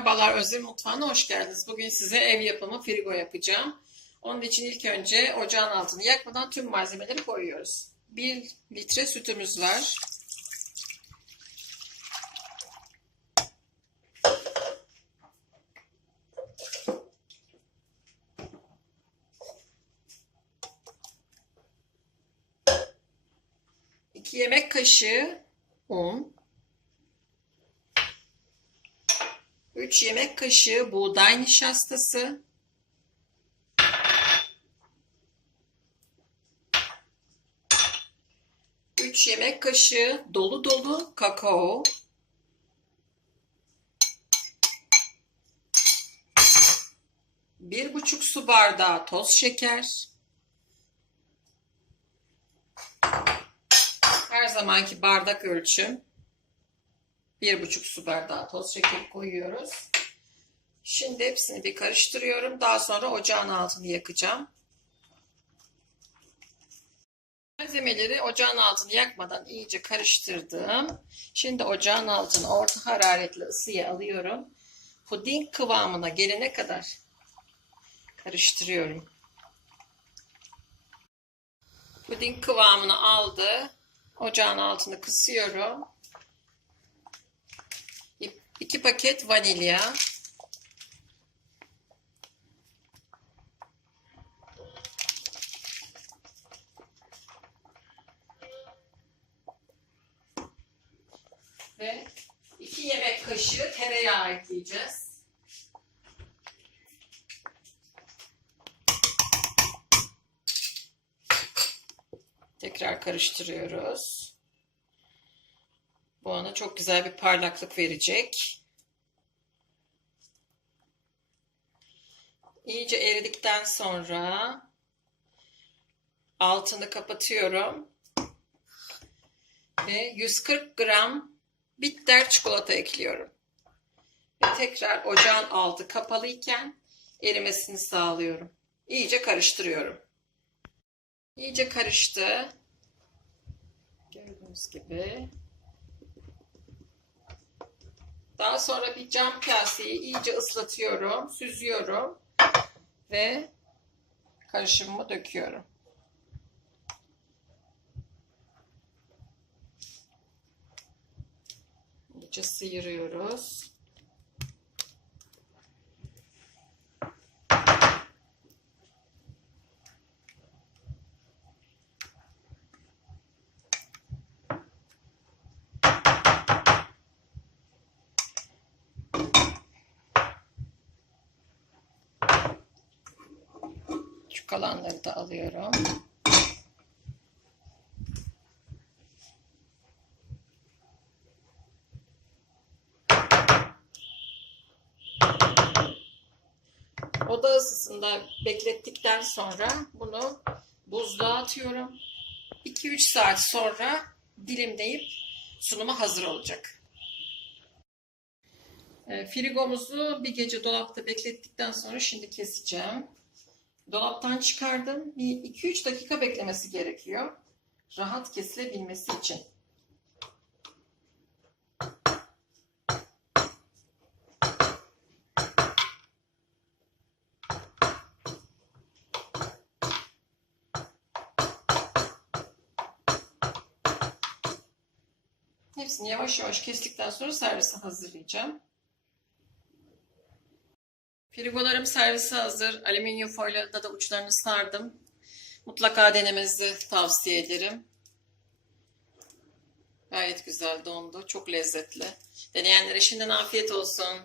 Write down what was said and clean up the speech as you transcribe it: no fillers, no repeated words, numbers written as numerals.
Merhabalar, Özlem Mutfağı'na hoş geldiniz. Bugün size ev yapımı frigo yapacağım. Onun için ilk önce ocağın altını yakmadan tüm malzemeleri koyuyoruz. 1 litre sütümüz var. İki yemek kaşığı un. 3 yemek kaşığı buğday nişastası. 3 yemek kaşığı dolu dolu kakao. 1,5 su bardağı toz şeker. Her zamanki bardak ölçüm. 1,5 su bardağı toz şeker koyuyoruz. Şimdi hepsini bir karıştırıyorum. Daha sonra ocağın altını yakacağım. Malzemeleri ocağın altını yakmadan iyice karıştırdım. Şimdi ocağın altını orta hararetli ısıya alıyorum. Puding kıvamına gelene kadar karıştırıyorum. Puding kıvamını aldı. Ocağın altını kısıyorum. 2 paket vanilya. Ve 2 yemek kaşığı tereyağı ekleyeceğiz. Tekrar karıştırıyoruz. Bu ona çok güzel bir parlaklık verecek. İyice eridikten sonra altını kapatıyorum. Ve 140 gram bitter çikolata ekliyorum. Ve tekrar ocağın altı kapalıyken erimesini sağlıyorum. İyice karıştırıyorum. İyice karıştı. Gördüğünüz gibi. Daha sonra bir cam kaseyi iyice ıslatıyorum, süzüyorum ve karışımımı döküyorum. İyice sıyırıyoruz. Şu kalanları da alıyorum. Oda ısısında beklettikten sonra bunu buzluğa atıyorum. 2-3 saat sonra dilimleyip sunuma hazır olacak. Frigomuzu bir gece dolapta beklettikten sonra şimdi keseceğim. Dolaptan çıkardım. Bir 2-3 dakika beklemesi gerekiyor. Rahat kesilebilmesi için. Hepsini yavaş yavaş kestikten sonra servise hazırlayacağım. Frigolarım servise hazır. Alüminyum folyoda da uçlarını sardım. Mutlaka denemenizi tavsiye ederim. Gayet güzel dondu. Çok lezzetli. Deneyenlere şimdiden afiyet olsun.